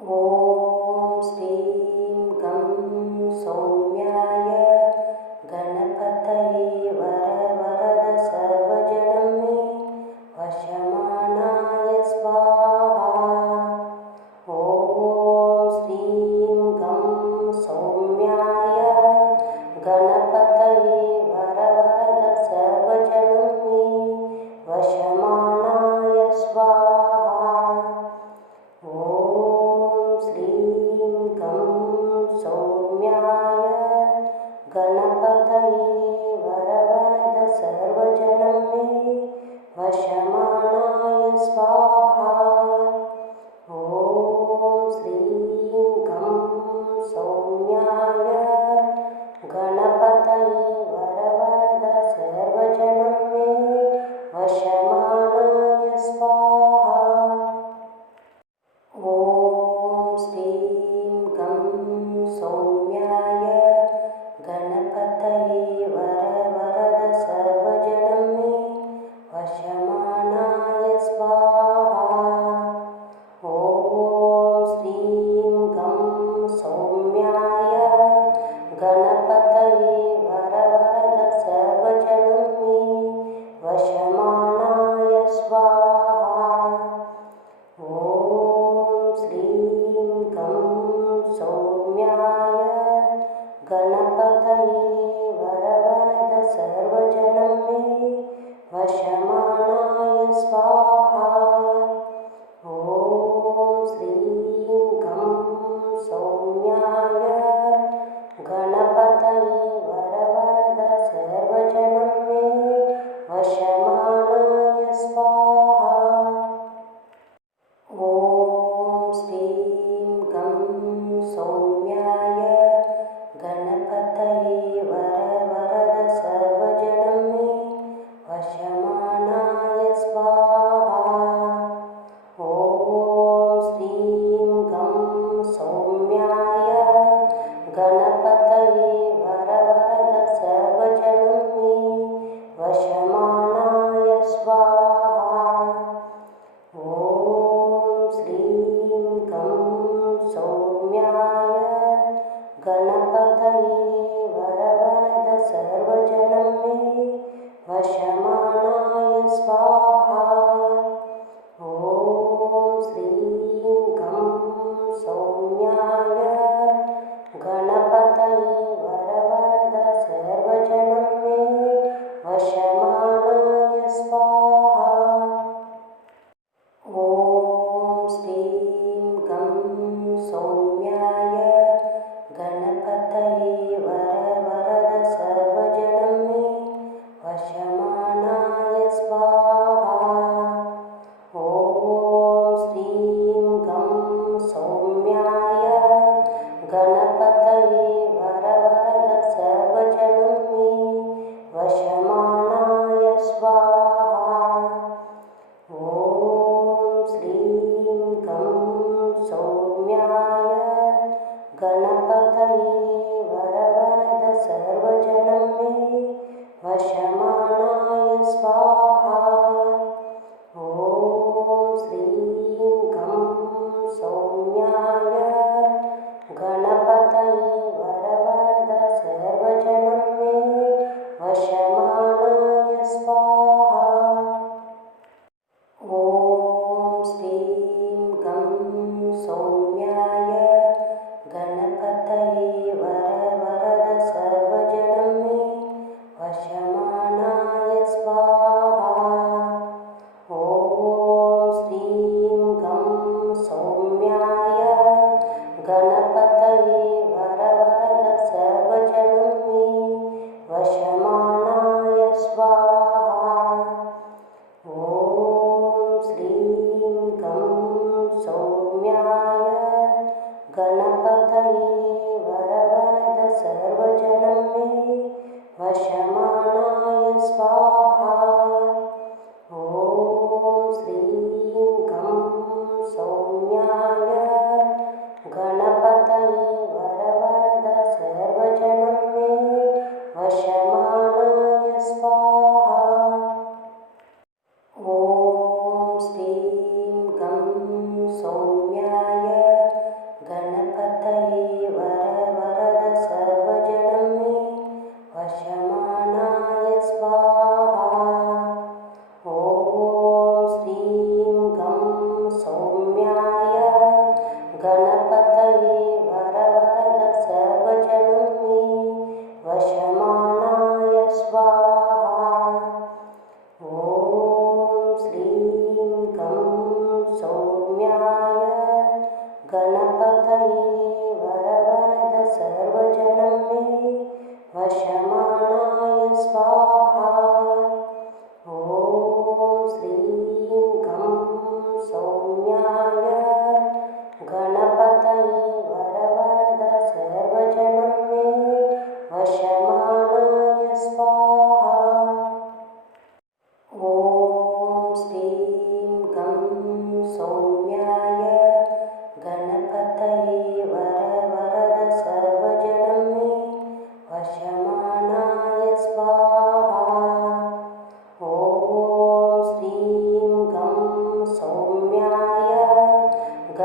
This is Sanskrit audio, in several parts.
ॐ श्रीं गं सौम्याय गणपतये वरवरद सर्वजनं मे वशमानाय स्वाहा। ॐ श्रीं गं सौम्याय गणपतये वरवरद सर्वजनं मे वशमानाय स्वाहा। ॐ श्रीं गं सौम्याय गणपतये वरवरद सर्वजनं मे वशमानाय स्वाहा। ॐ श्रीं गं सौम्याय गणपतये वरवरद सर्वजनं मे वशमानाय स्वाहा। ॐ श्रीं गं सौम्याय गणपतये वरवरद सर्वजनं मे वशमानाय स्वाहा। ॐ श्रीं गं सौम्याय गणपतये वरवरद सर्वजनं मे वशमानाय स्वाहा। ॐ श्रीं गं सौम्याय गणपतये वरवरद सर्वजनं मे वशमानाय स्वाहा। ॐ श्रीं गं सौम्याय गणपतये वरवरद सर्वजनं मे वशमानाय स्वाहा। ॐ श्रीं गं सौम्याय गणपतये वरवरद सर्वजनं मे वशमानाय स्वाहा। ॐ श्रीं गं सौम्याय गणपतये वरवरद सर्वजनं मे वशमानाय स्वाहा। ॐ श्रीं गं सौम्याय गणपतये वरवरद सर्वजनं मे वशमानाय स्वाहा। ॐ श्रीं गं सौम्याय गणपतये वरवरद सर्वजनं मे वशमानाय स्वाहा। ॐ श्रीं गं सौम्याय गणपतये वरवरद सर्वजनं मे वशमानाय स्वाहा। ॐ श्रीं गं सौम्याय गणपतये वरवरद सर्वजनं मे वशमानाय स्वाहा। ॐ श्रीं गं सौम्याय गणपतये वरवरद सर्वजनं मे वशमानाय स्वाहा। ॐ श्रीं गं सौम्याय गणपतये वरवरद सर्वजनं मे वशमानाय स्वाहा। ॐ श्रीं गं सौम्याय गणपतये वरवरद सर्वजनं मे वशमानाय स्वाहा। ॐ श्रीं गं सौम्याय गणपतये वरवरद सर्वजनं मे वशमानाय स्वाहा। ॐ श्रीं गं सौम्याय गणपतये वरवरद सर्वजनं मे वशमानाय स्वाहा। ॐ श्रीं गं सौम्याय गणपतये वरवरद सर्वजनं मे वशमानाय स्वाहा। ॐ श्रीं गं सौम्याय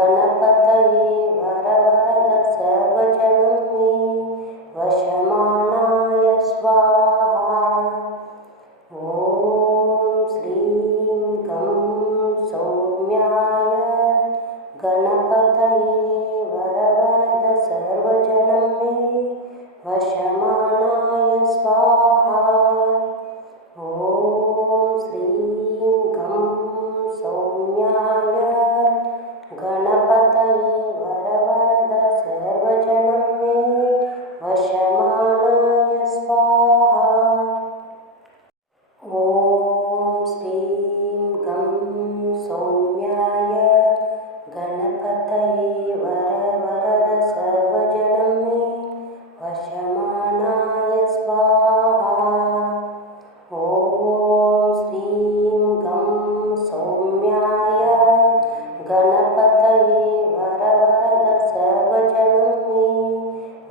गणपतये वरवरद सर्वजनं मे वशमानाय स्वाहा। ॐ श्रीं गं सौम्याय गणपतये वरवरद सर्वजनं मे वशमानाय स्वाहा। ॐ श्रीं गं सौम्याय गणपतये वरवरद सर्वजनं मे वशमानाय स्वाहा। ॐ श्रीं गं सौम्याय गणपतये वरवरद सर्वजनं मे वशमानाय स्वाहा। ॐ श्रीं गं सौम्याय गणपतये वरवरद सर्वजनं मे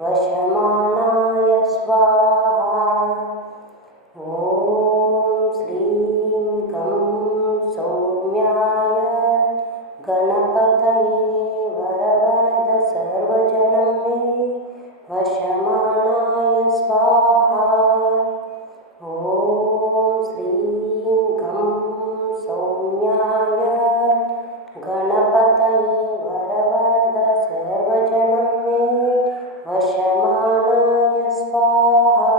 वशमानाय स्वाहा। ॐ श्रीं गं सौम्याय गणपतये वरवरद सर्वजनं मे वशमानाय स्वाहा। ॐ श्रीं गं सौम्याय गणपतये वरवरद सर्वजनं मे वशमानाय स्वाहा।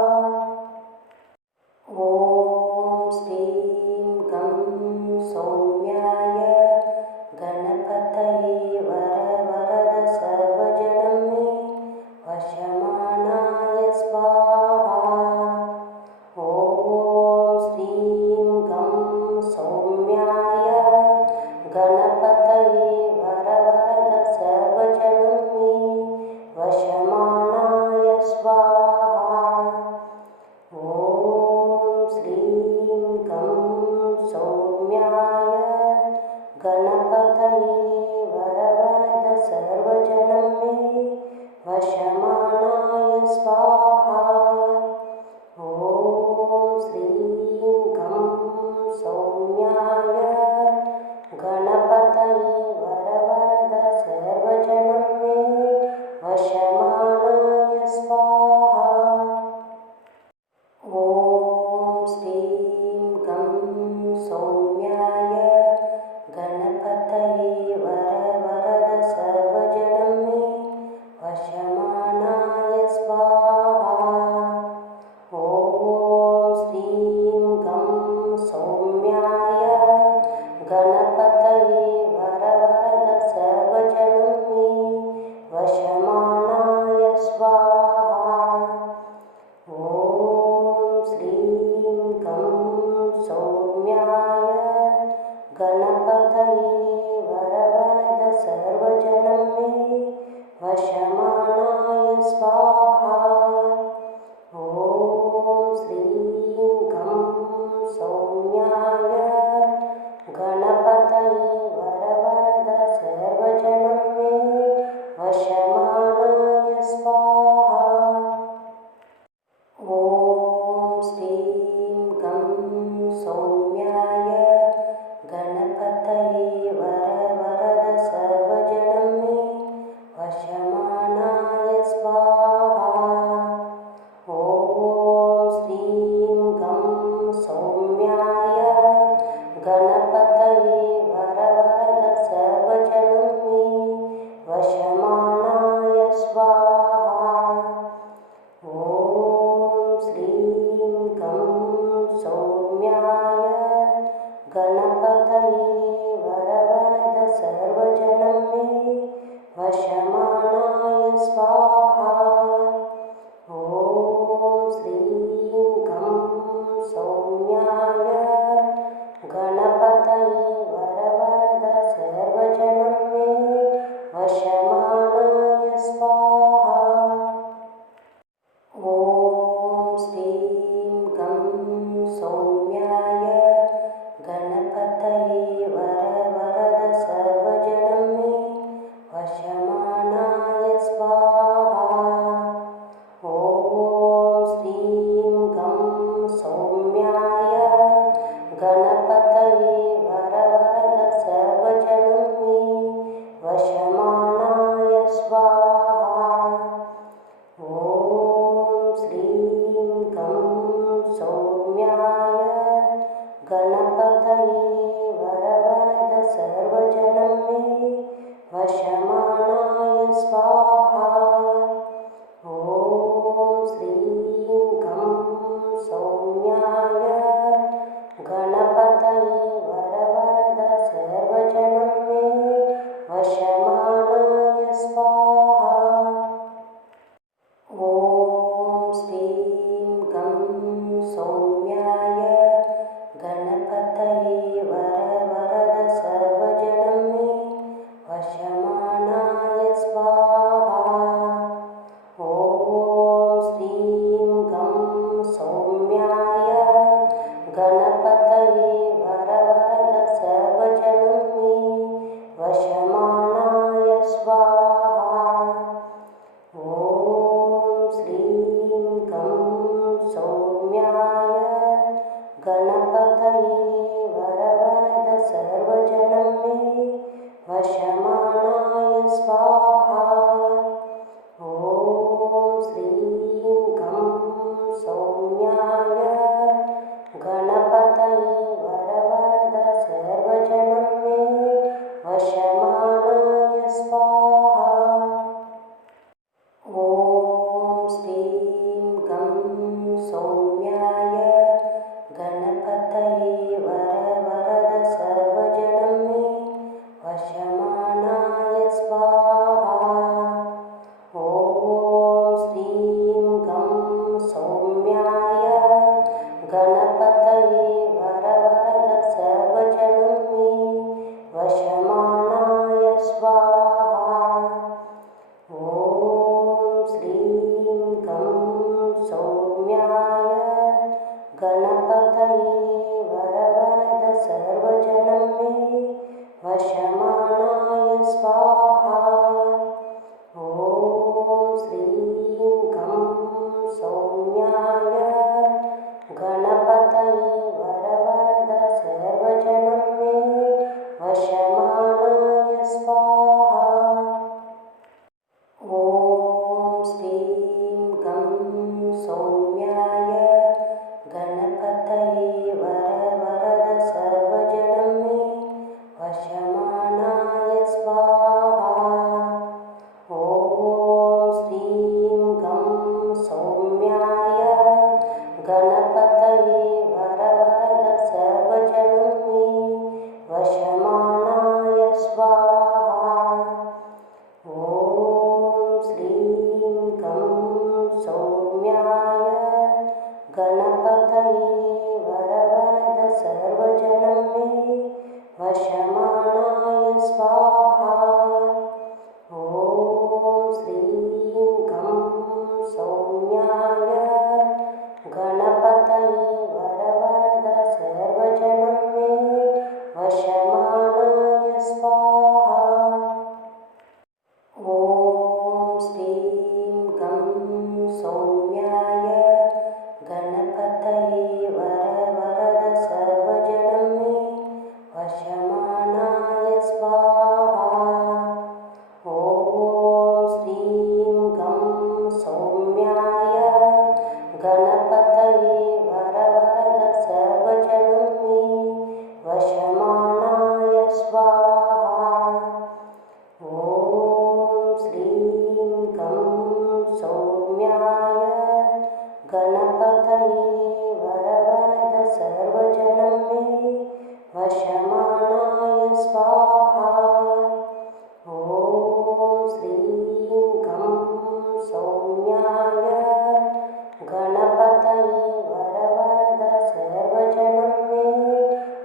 ॐ श्रीं गं सौम्याय गणपतये वरवरद सर्वजनं मे वशमानाय स्वाहा। ॐ श्रीं गं सौम्याय गणपतये वरवरद सर्वजनं मे वशमानाय स्वाहा। ॐ श्रीं गं सौम्याय गणपतये वरवरद सर्वजनं मे वशमानाय स्वाहा। ॐ श्रीं गं सौम्याय गणपतये वरवरद सर्वजनं मे वशमानाय स्वाहा। ॐ श्रीं गं सौम्याय गणपतये वरवरद सर्वजनं मे वशमानाय स्वाहा। ॐ श्रीं गं सौम्याय गणपतये वरवरद सर्वजनं मे वशमानाय स्वाहा। ॐ श्रीं गं सौम्याय गणपतये वरवरद सर्वजनं मे वशमानाय स्वाहा। ॐ श्रीं गं सौम्याय गणपतये वरवरद सर्वजनं मे वशमानाय स्वाहा। ॐ श्रीं गं सौम्याय गणपतये वरवरद सर्वजनं मे वशमानाय स्वाहा। ॐ श्रीं गं सौम्याय गणपतये वरवरद सर्वजनं मे वशमानाय स्वाहा। ॐ श्रीं गं सौम्याय गणपतये वरवरद सर्वजनं मे वशमानाय स्वाहा। ॐ श्रीं गं सौम्याय गणपतये वरवरद सर्वजनं मे वशमानाय स्वाहा। ॐ श्रीं गं सौम्याय गणपतये वरवरद सर्वजनं मे वशमानाय स्वाहा। ॐ श्रीं गं सौम्याय गणपतये वरवरद सर्वजनं मे वशमानाय श्रीं गं सौम्याय गणपतये वरवरद सर्वजनं मे वशमानाय स्वाहा। ॐ श्रीं गं सौम्याय गणपतये वरवरद सर्वजनं मे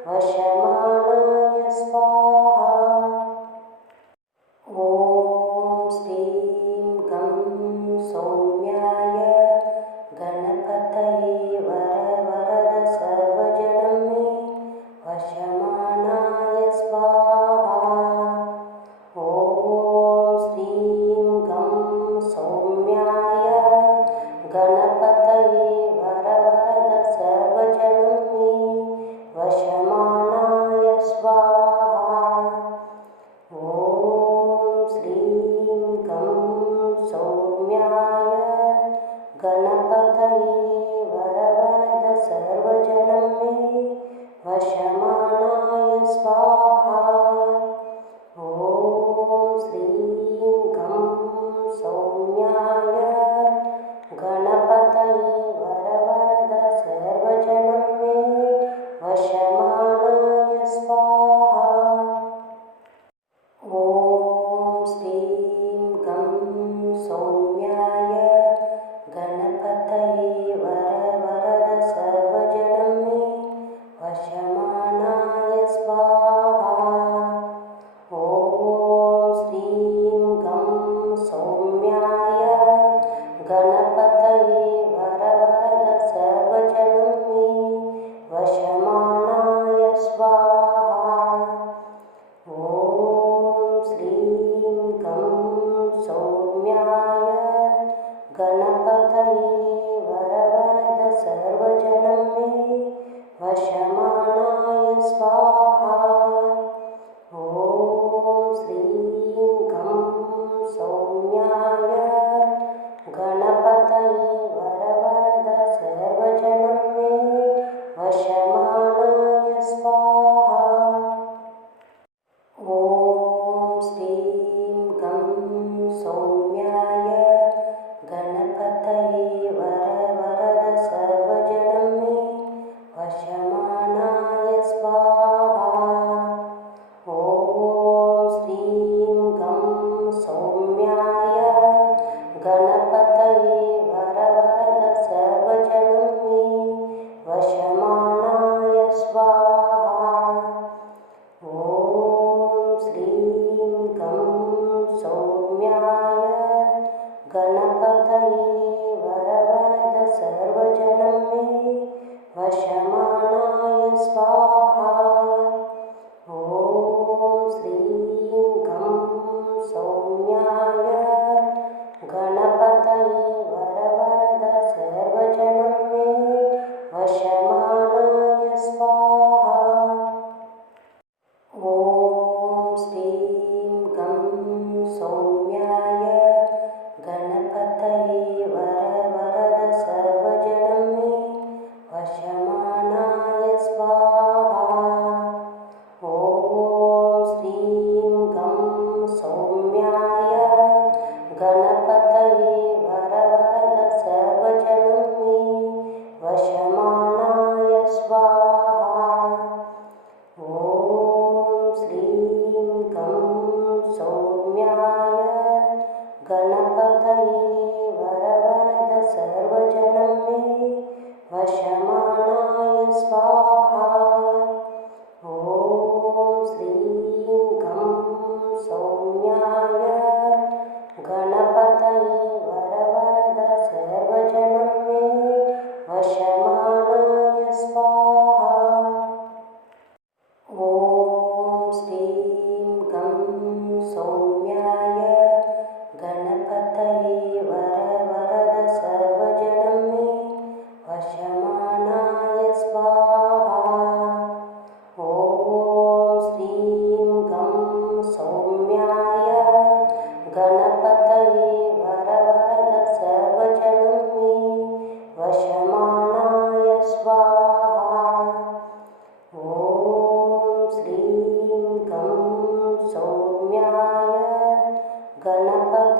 वशमानाय स्वाहा। ॐ श्रीं गं सौम्याय गणपतये वरवरद सर्वजनं मे वशमानाय स्वाहा। ॐ श्रीं गं सौम्याय गणपतये वरवरद सर्वजनं मे वशमानाय स्वाहा। ॐ श्रीं गं सौम्याय गणपतये वरवरद सर्वजनं मे वशमानाय स्वाहा। ॐ श्रीं गं सौम्याय गणपतये वरवरद सर्वजनं मे वशमानाय स्वाहा। ॐ श्रीं गं सौम्याय गणपतये वरवरद सर्वजनं मे वशमानाय स्वाहा। ॐ श्रीं गं सौम्याय गणपतये वरवरद सर्वजनं मे वशमानाय स्वाहा। ॐ श्रीं गं सौम्याय गणपतये वरवरद सर्वजनं मे वशमानाय स्वाहा। ॐ श्रीं गं सौम्याय गणपतये वरवरद सर्वजनं मे वशमानाय स्वाहा। ॐ श्रीं गं सौम्याय गणपतये वरवरद सर्वजनं मे वशमानाय स्वाहा। ॐ श्रीं गं सौम्याय गणपतये वरवरद सर्वजनं मे वशमानाय स्वाहा। ॐ श्रीं गं सौम्याय गणपतये वरवरद सर्वजनं मे वशमानाय स्वाहा। ॐ श्रीं गं सौम्याय गणपतये वरवरद सर्वजनं मे वशमानाय स्वाहा। ॐ श्रीं गं सौम्याय गणपतये वरवरद सर्वजनं मे वशमानाय स्वाहा। ॐ श्रीं गं सौम्याय गणपतये वरवरद सर्वजनं मे वशमानाय स्वाहा। ॐ श्रीं गं सौम्याय गणपतये वरवरद सर्वजनं मे वशमानाय स्वाहा। ॐ श्रीं गं सौम्याय गणपतये वरवरद सर्वजनं मे वशमानाय स्वाहा। ॐ श्रीं गं सौम्याय गणपतये वरवरद सर्वजनं मे वशमानाय स्वाहा। ॐ श्रीं गं सौम्याय गणपतये वरवरद सर्वजनं मे वशमानाय स्वाहा। ॐ श्रीं गं सौम्याय गणपतये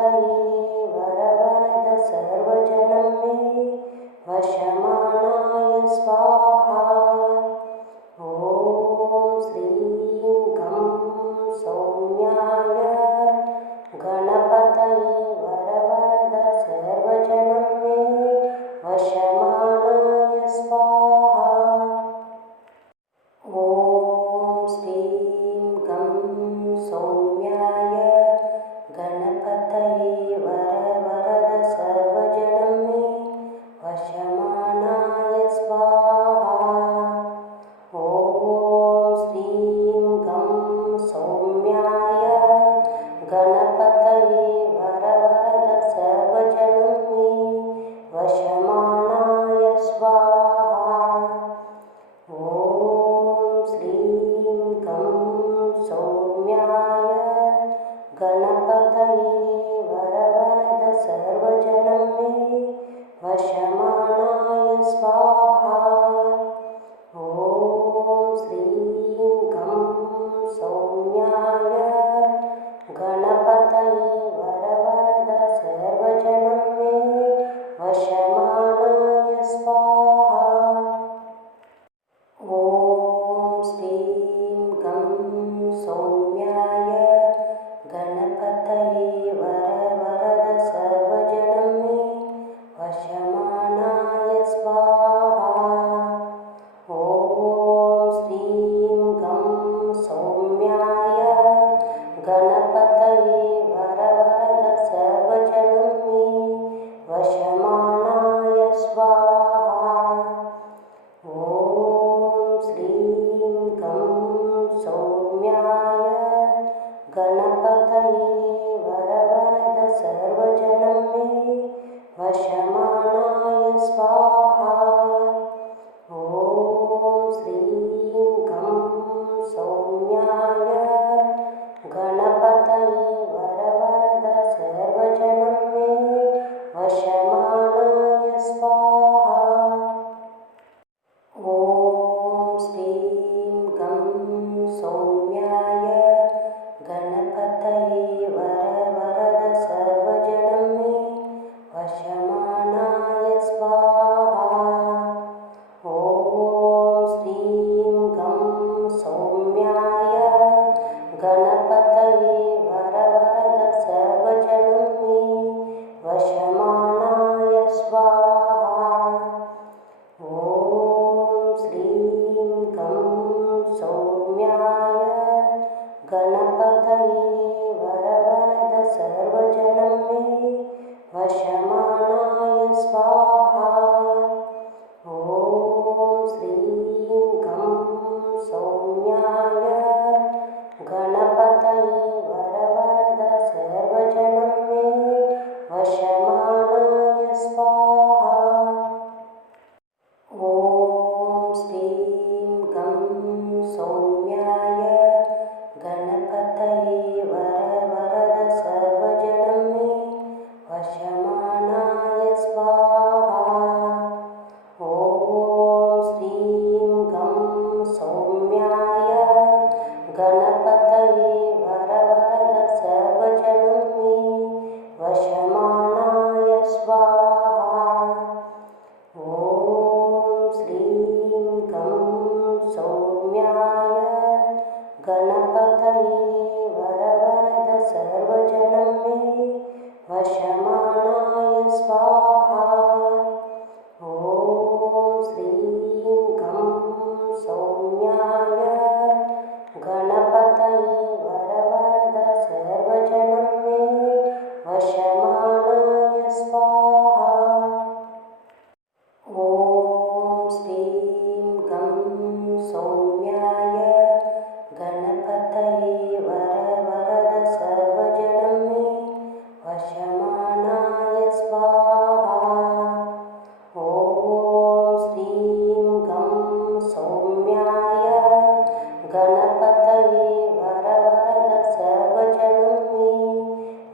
सर्वजनं मे वशमानाय स्वाहा। ॐ श्रीं गं सौम्याय गणपतये वरवरद सर्वजनं मे वशमानाय स्वाहा। ॐ श्रीं गं सौम्याय गणपतये वरवरद सर्वजनं मे वशमानाय स्वाहा। ॐ श्रीं गं सौम्याय गणपतये वरवरद सर्वजनं मे वशमानाय स्वाहा। ॐ श्रीं गं सौम्याय गणपतये वरवरद सर्वजनं मे वशमानाय स्वाहा। ॐ श्रीं गं सौम्याय गणपतये वरवरद सर्वजनं मे वशमानाय स्वाहा। ॐ श्रीं गं सौम्याय गणपतये वरवरद सर्वजनं मे वशमानाय स्वाहा। ॐ श्रीं गं सौम्याय गणपतये वरवरद सर्वजनं मे वशमानाय स्वाहा। ॐ श्रीं गं सौम्याय गणपतये वरवरद सर्वजनं मे वशमानाय स्वाहा। ॐ श्रीं गं सौम्याय गणपतये वरवरद सर्वजनं मे वशमानाय स्वाहा। ॐ श्रीं गं सौम्याय गणपतये वरवरद सर्वजनं मे वशमानाय स्वाहा। ॐ श्रीं गं सौम्याय गणपतये वरवरद सर्वजनं मे वशमानाय स्वाहा। ॐ श्रीं गं सौम्याय गणपतये वरवरद सर्वजनं मे वशमानाय स्वाहा। ॐ श्रीं गं सौम्याय गणपतये वरवरद सर्वजनं मे वशमानाय स्वाहा। ॐ श्रीं गं सौम्याय गणपतये वरवरद सर्वजनं मे वशमानाय स्वाहा। ॐ श्रीं गं सौम्याय गणपतये वरवरद सर्वजनं मे वशमानाय स्वाहा। ॐ श्रीं गं सौम्याय गणपतये वरवरद सर्वजनं मे वशमानाय स्वाहा। ॐ श्रीं गं सौम्याय गणपतये वरवरद सर्वजनं मे वशमानाय स्वाहा। ॐ श्रीं गं सौम्याय गणपतये वरवरद सर्वजनं मे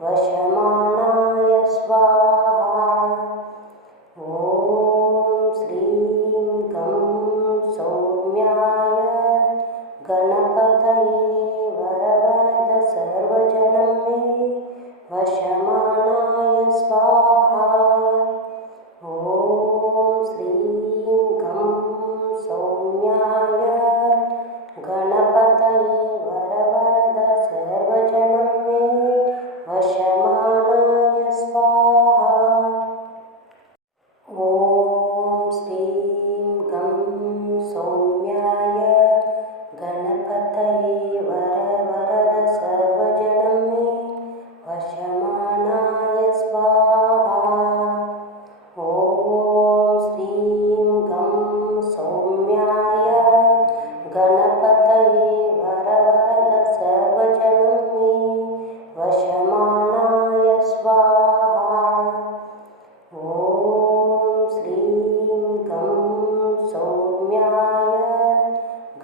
वशमानाय स्वाहा। ॐ श्रीं गं सौम्याय गणपतये वरवरद सर्वजनं मे वशमानाय स्वाहा। ॐ श्रीं गं सौम्याय गणपतये वरवरद सर्वजनं मे वशमानाय स्वाहा।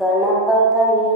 गणपतये